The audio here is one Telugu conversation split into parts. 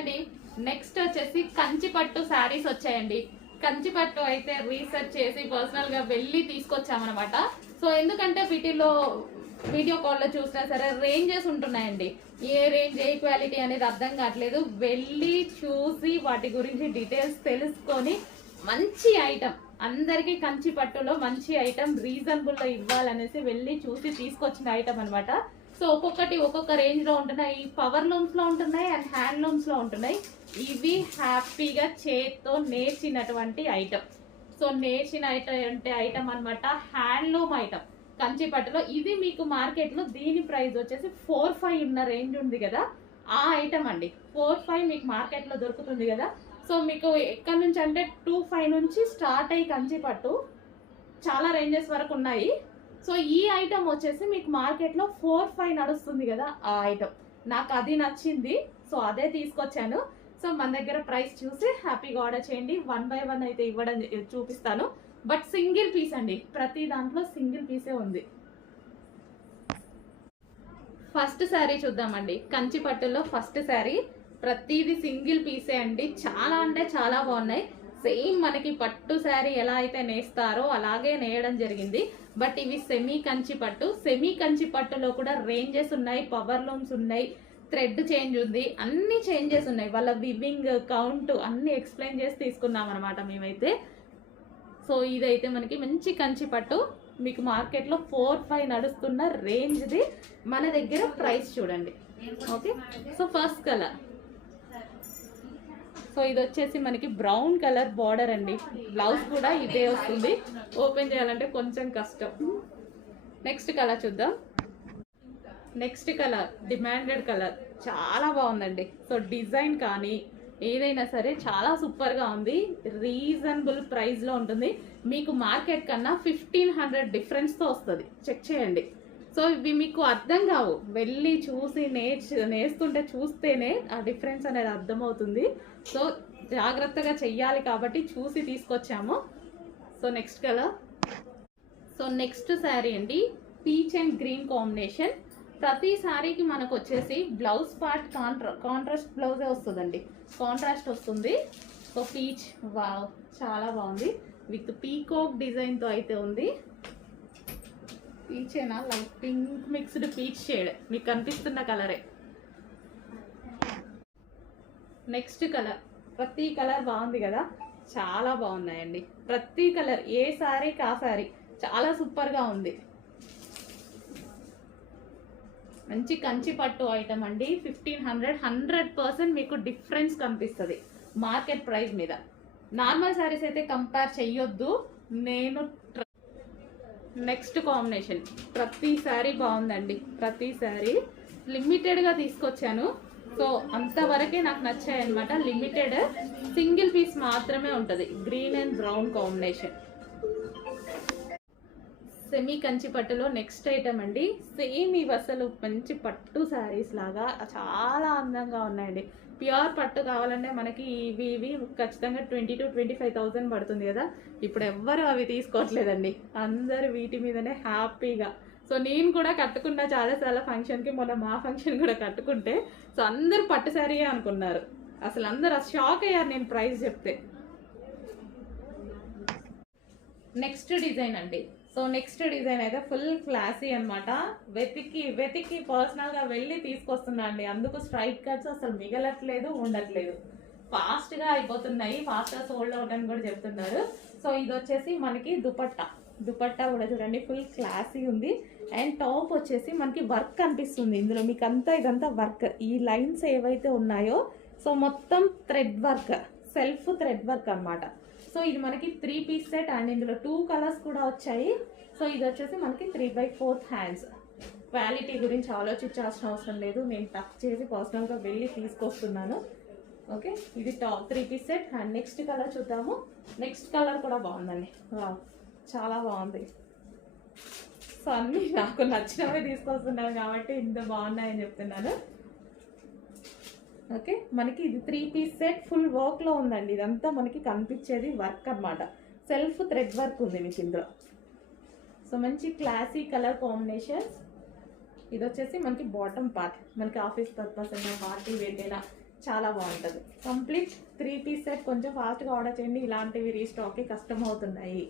అండి. నెక్స్ట్ వచ్చేసి కంచిపట్టు శారీస్ వచ్చాయండి. కంచిపట్టు అయితే రీసెర్చ్ చేసి పర్సనల్ గా వెళ్ళి తీసుకొచ్చామన్నమాట. సో ఎందుకంటే వీటిలో వీడియో కాల్ లో చూసినా సరే రేంజెస్ ఉంటున్నాయండి. ఏ రేంజ్ ఏ క్వాలిటీ అనేది అర్థం కావట్లేదు. వెళ్ళి చూసి వాటి గురించి డీటెయిల్స్ తెలుసుకొని మంచి ఐటమ్ అందరికి కంచిపట్టులో మంచి ఐటమ్ రీజనబుల్ లో ఇవ్వాలనేసి వెళ్ళి చూసి తీసుకొచ్చిన ఐటమ్ అనమాట. సో ఒక్కొక్కటి ఒక్కొక్క రేంజ్ లో ఉంటున్నాయి. పవర్ లూమ్స్ లో ఉంటున్నాయి అండ్ హ్యాండ్ లూమ్స్ లో ఉంటున్నాయి. ఇవి హ్యాపీగా చేత్తో నేర్చినటువంటి ఐటమ్. సో నేర్చిన ఐటమ్ అనమాట. హ్యాండ్లూమ్ ఐటమ్ కంచిపట్టులో. ఇది మీకు మార్కెట్ లో దీని ప్రైస్ వచ్చేసి 4-5 ఉన్న రేంజ్ ఉంది కదా, ఆ ఐటమ్ అండి. 4-5 మీకు మార్కెట్ లో దొరుకుతుంది కదా. సో మీకు ఎక్కడి నుంచి అంటే 2-5 నుంచి స్టార్ట్ అయ్యి కంచిపట్టు చాలా రేంజెస్ వరకు ఉన్నాయి. సో ఈ ఐటమ్ వచ్చేసి మీకు మార్కెట్లో 4-5 నడుస్తుంది కదా, ఆ ఐటమ్ నాకు అది నచ్చింది. సో అదే తీసుకొచ్చాను. సో మన దగ్గర ప్రైస్ చూసి హ్యాపీగా ఆర్డర్ చేయండి. 1 by 1 అయితే ఇవ్వడం చూపిస్తాను. బట్ సింగిల్ పీస్ అండి, ప్రతి దాంట్లో సింగిల్ పీసే ఉంది. ఫస్ట్ శారీ చూద్దామండి. కంచిపట్టులో ఫస్ట్ శారీ ప్రతిది సింగిల్ పీసే అండి. చాలా అంటే చాలా బాగున్నాయి. సేమ్ మనకి పట్టు శారీ ఎలా అయితే నేస్తారో అలాగే నేయడం జరిగింది. బట్ ఇవి సెమీ కంచి పట్టు. సెమీ కంచి పట్టులో కూడా రేంజెస్ ఉన్నాయి, పవర్ లూమ్స్ ఉన్నాయి, థ్రెడ్ చేంజ్ ఉంది, అన్ని చేంజెస్ ఉన్నాయి. వాళ్ళ వివింగ్ కౌంట్ అన్ని ఎక్స్ప్లెయిన్ చేసి తీసుకున్నాం అనమాట మేమైతే. సో ఇదైతే మనకి మంచి కంచి పట్టు. మీకు మార్కెట్లో 4-5 నడుస్తున్న రేంజ్ది. మన దగ్గర ప్రైస్ చూడండి. Okay, so first colour. So ఇది వచ్చేసి మనకి బ్రౌన్ కలర్ బార్డర్ అండి. బ్లౌజ్ కూడా ఇదే వస్తుంది. ఓపెన్ చేయాలంటే కొంచెం కష్టం. నెక్స్ట్ కలర్ చూద్దాం. నెక్స్ట్ కలర్ డిమాండెడ్ కలర్, చాలా బాగుందండి. సో డిజైన్ కానీ ఏదైనా సరే చాలా సూపర్గా ఉంది. రీజనబుల్ ప్రైస్లో ఉంటుంది. మీకు మార్కెట్ కన్నా 1500 డిఫరెన్స్తో వస్తుంది. చెక్ చేయండి. సో ఇవి మీకు అర్థం కావు, వెళ్ళి చూసి నేస్తుంటే చూస్తేనే ఆ డిఫరెన్స్ అనేది అర్థమవుతుంది. సో జాగ్రత్తగా చెయ్యాలి కాబట్టి చూసి తీసుకొచ్చాము. So next colour. So next sari అండి, పీచ్ అండ్ గ్రీన్ కాంబినేషన్. ప్రతి శారీకి మనకు వచ్చేసి బ్లౌజ్ పార్ట్ కాంట్రాస్ట్ బ్లౌజే వస్తుందండి. కాంట్రాస్ట్ వస్తుంది. సో పీచ్, వావ్ చాలా బాగుంది. విత్ పీకాక్ డిజైన్తో అయితే ఉంది. పీచేనా, light pink mixed peach shade మీకు కనిపిస్తున్న కలరే. Next colour. ప్రతి కలర్ బాగుంది కదా, చాలా బాగున్నాయండి. ప్రతి కలర్ ఏ శారీకి ఆ శారీ చాలా సూపర్గా ఉంది. మంచి కంచి పట్టు ఐటమ్ అండి. 1500, 100% మీకు డిఫరెన్స్ కనిపిస్తుంది మార్కెట్ ప్రైస్ మీద. నార్మల్ శారీస్ అయితే కంపేర్ చెయ్యొద్దు. నేను నెక్స్ట్ కాంబినేషన్. ప్రతి శారీ బాగుందండి. ప్రతి శారీ లిమిటెడ్గా తీసుకొచ్చాను. సో అంతవరకే నాకు నచ్చాయి అనమాట. లిమిటెడ్ సింగిల్ పీస్ మాత్రమే ఉంటుంది. Green and brown combination. Semi Kanchi పట్టులో నెక్స్ట్ ఐటమ్ అండి. సేమ్ ఇవి అసలు మంచి పట్టు శారీస్ లాగా చాలా అందంగా ఉన్నాయండి. ప్యూర్ పట్టు కావాలంటే మనకి ఇవి ఖచ్చితంగా 20,000 to 25,000 పడుతుంది కదా. ఇప్పుడు ఎవ్వరు అవి తీసుకోవట్లేదండి. అందరు వీటి మీదనే హ్యాపీగా. సో నేను కూడా కట్టుకున్నా చాలా ఫంక్షన్కి. మొన్న మా ఫంక్షన్ కూడా కట్టుకుంటే సో అందరు పట్టు శారీయే అనుకున్నారు. అసలు అందరు షాక్ అయ్యారు నేను ప్రైస్ చెప్తే. నెక్స్ట్ డిజైన్ అండి. సో నెక్స్ట్ డిజైన్ అయితే ఫుల్ క్లాసీ అనమాట. వెతికి పర్సనల్గా వెళ్ళి తీసుకొస్తున్నా అండి. అందుకు స్ట్రైట్ కట్స్ అసలు మిగలట్లేదు, ఉండట్లేదు. ఫాస్ట్గా అయిపోతున్నాయి, ఫాస్ట్గా సోల్డ్ అవుట్ అని కూడా చెప్తున్నారు. సో ఇది వచ్చేసి మనకి దుపట్టా కూడా చూడండి ఫుల్ క్లాసీ ఉంది. అండ్ టాప్ వచ్చేసి మనకి వర్క్ కనిపిస్తుంది ఇందులో. మీకు ఇదంతా వర్క్. ఈ లైన్స్ ఏవైతే ఉన్నాయో సో మొత్తం thread work, self thread work అనమాట. సో ఇది మనకి 3 పీస్ సెట్ అండ్ ఇందులో 2 కలర్స్ కూడా వచ్చాయి. సో ఇది వచ్చేసి మనకి 3/4 హ్యాండ్స్. క్వాలిటీ గురించి ఆలోచించాల్సిన అవసరం లేదు. నేను టచ్ చేసి పర్సనల్గా వెళ్ళి తీసుకొస్తున్నాను. ఓకే, ఇది top 3 piece set. And next colour చూద్దాము. నెక్స్ట్ కలర్ కూడా బాగుందండి. చాలా బాగుంది. సో అన్నీ నాకు నచ్చినవే తీసుకొస్తున్నాను కాబట్టి ఇంత బాగున్నాయని చెప్తున్నాను. ఓకే, మనకి ఇది 3 పీస్ సెట్ ఫుల్ వర్క్లో ఉందండి. ఇదంతా మనకి కనిపించేది వర్క్ అనమాట. సెల్ఫ్ థ్రెడ్ వర్క్ ఉంది మీకు ఇందులో. సో మంచి క్లాసీ కలర్ కాంబినేషన్స్. ఇది వచ్చేసి మనకి బాటమ్ పార్ట్. మనకి ఆఫీస్ పర్పస్ అయినా పార్టీ వేర్ అయినా చాలా బాగుంటుంది. Complete 3 piece set. కొంచెం ఫాస్ట్గా ఆర్డర్ చేయండి, ఇలాంటివి రీస్టాక్కి కష్టం అవుతున్నాయి.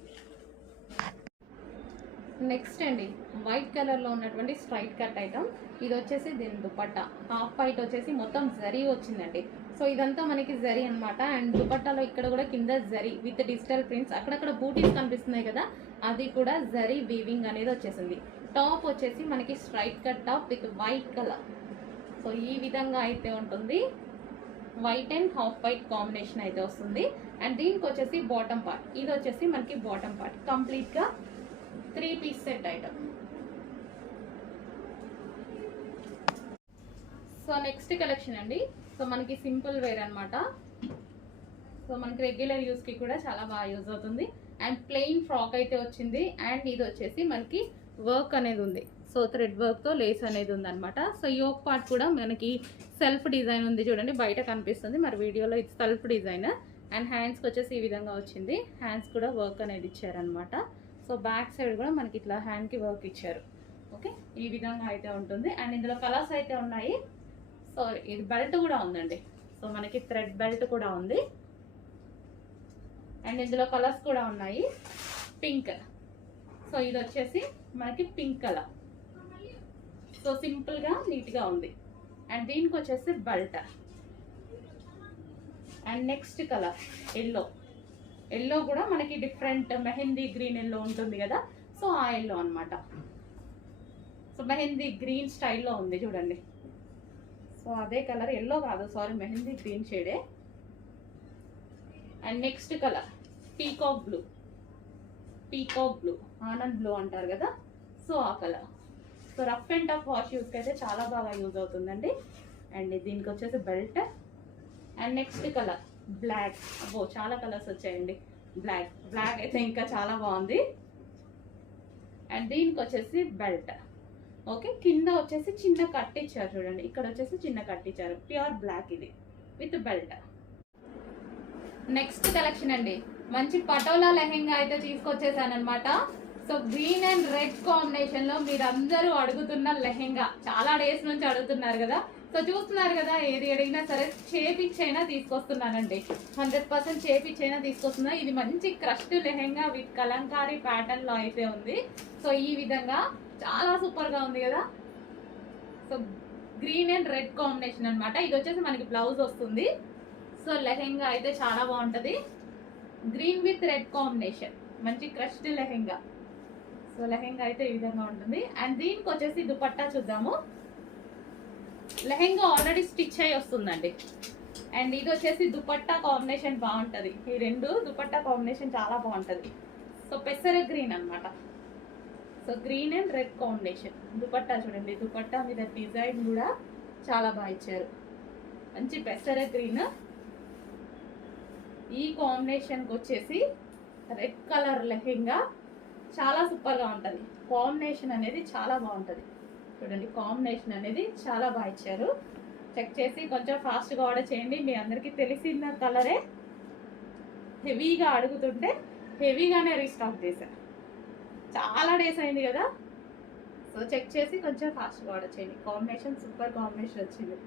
నెక్స్ట్ అండి, వైట్ కలర్లో ఉన్నటువంటి స్ట్రైట్ కట్ ఐటమ్. ఇది వచ్చేసి దీని దుపట్టా హాఫ్ వైట్ వచ్చేసి మొత్తం జరీ వచ్చిందండి. సో ఇదంతా మనకి జరీ అనమాట. అండ్ దుపట్టాలో ఇక్కడ కూడా కింద జరీ విత్ డిజిటల్ ప్రింట్స్, అక్కడక్కడ బూటీస్ కనిపిస్తున్నాయి కదా, అది కూడా జరీ వీవింగ్ అనేది వచ్చేసింది. టాప్ వచ్చేసి మనకి straight cut top with white colour. So ఈ విధంగా అయితే ఉంటుంది. White and half white combination అయితే వస్తుంది. అండ్ దీనికి వచ్చేసి బాటమ్ పార్ట్. ఇది వచ్చేసి మనకి బాటమ్ పార్ట్. కంప్లీట్గా 3 piece set item. So next collection అండి. సో మనకి సింపుల్ వేర్ అనమాట. సో మనకి రెగ్యులర్ యూస్కి కూడా చాలా బాగా యూజ్ అవుతుంది. అండ్ ప్లెయిన్ ఫ్రాక్ అయితే వచ్చింది. అండ్ ఇది వచ్చేసి మనకి వర్క్ అనేది ఉంది. సో థ్రెడ్ వర్క్తో లేస్ అనేది ఉందన్నమాట. సో యోక్ పార్ట్ కూడా మనకి సెల్ఫ్ డిజైన్ ఉంది చూడండి, బయట కనిపిస్తుంది, మరి వీడియోలో ఇది సెల్ఫ్ డిజైన్. అండ్ హ్యాండ్స్కి వచ్చేసి ఈ విధంగా వచ్చింది. హ్యాండ్స్ కూడా వర్క్ అనేది ఇచ్చారనమాట. సో బ్యాక్ సైడ్ కూడా మనకి ఇట్లా హ్యాండ్కి వర్క్ ఇచ్చారు. ఓకే, ఈ విధంగా అయితే ఉంటుంది. అండ్ ఇందులో కలర్స్ అయితే ఉన్నాయి. సో ఇది బెల్ట్ కూడా ఉందండి. సో మనకి థ్రెడ్ బెల్ట్ కూడా ఉంది. అండ్ ఇందులో కలర్స్ కూడా ఉన్నాయి. పింక్. సో ఇది వచ్చేసి మనకి పింక్ కలర్. సో సింపుల్గా నీట్గా ఉంది. అండ్ దీనికి వచ్చేసి belt. And next colour yellow. Yellow కూడా మనకి డిఫరెంట్ మెహందీ గ్రీన్ ఎల్లో ఉంటుంది కదా, సో ఆ ఎల్లో అనమాట. సో మెహందీ గ్రీన్ స్టైల్లో ఉంది చూడండి. సో అదే కలర్, ఎల్లో కాదు సారీ, మెహందీ గ్రీన్ షేడే. And next colour peacock blue. Peacock blue, Anand blue అంటారు కదా, సో ఆ colour. So rough and tough wash యూస్కి అయితే చాలా బాగా యూజ్ అవుతుందండి. అండ్ దీనికి వచ్చేసి belt. And next colour black. అబ్బో చాలా కలర్స్ వచ్చాయండి. బ్లాక్. బ్లాక్ అయితే ఇంకా చాలా బాగుంది. అండ్ దీనికి వచ్చేసి బెల్ట్. ఓకే, కింద వచ్చేసి చిన్న కట్ ఇచ్చారు చూడండి, ఇక్కడ వచ్చేసి చిన్న కట్ ఇచ్చారు. ప్యూర్ బ్లాక్ ఇది విత్ బెల్ట్. నెక్స్ట్ కలెక్షన్ అండి, మంచి పటోలా లెహెంగా అయితే తీసుకొచ్చేసాను అనమాట. So green and red combination లో మీరందరూ అడుగుతున్న లెహెంగా, చాలా డేస్ నుంచి అడుగుతున్నారు కదా. సో చూస్తున్నారు కదా, ఏది అడిగినా సరే చేపిచ్చైనా తీసుకొస్తున్నానండి. 100% చేపిచ్చైనా తీసుకొస్తున్నా. ఇది మంచి crushed lehenga with Kalamkari pattern లో అయితే ఉంది. సో ఈ విధంగా చాలా సూపర్ గా ఉంది కదా. So green and red combination అనమాట. ఇది వచ్చేసి మనకి బ్లౌజ్ వస్తుంది. సో లెహెంగా అయితే చాలా బాగుంటది. గ్రీన్ విత్ రెడ్ కాంబినేషన్, మంచి క్రష్డ్ లెహెంగా. సో లెహెంగా అయితే ఈ విధంగా ఉంటుంది. అండ్ దీనికి వచ్చేసి దుపట్టా చూద్దాము. లెహెంగా ఆల్రెడీ స్టిచ్ అయి వస్తుందండి. అండ్ ఇది వచ్చేసి దుపట్టా కాంబినేషన్ బాగుంటుంది. ఈ రెండు దుపట్టా కాంబినేషన్ చాలా బాగుంటుంది. సో పెసర గ్రీన్ అనమాట. So green and red combination dupatta చూడండి. దుపట్టా మీద డిజైన్ కూడా చాలా బాగా ఇచ్చారు. మంచి పెసర గ్రీన్. ఈ కాంబినేషన్కి వచ్చేసి రెడ్ కలర్ లెహెంగా చాలా సూపర్గా ఉంటుంది. కాంబినేషన్ అనేది చాలా బాగుంటుంది చూడండి. కాంబినేషన్ అనేది చాలా బాగా ఇచ్చారు. చెక్ చేసి కొంచెం ఫాస్ట్గా ఆర్డర్ చేయండి. మీ అందరికీ తెలిసిన కలరే, హెవీగా అడుగుతుంటే హెవీగానే రీస్టాక్ చేశాను. చాలా డేస్ అయింది కదా. సో చెక్ చేసి కొంచెం ఫాస్ట్గా ఆర్డర్ చేయండి. కాంబినేషన్ సూపర్ కాంబినేషన్ వచ్చింది.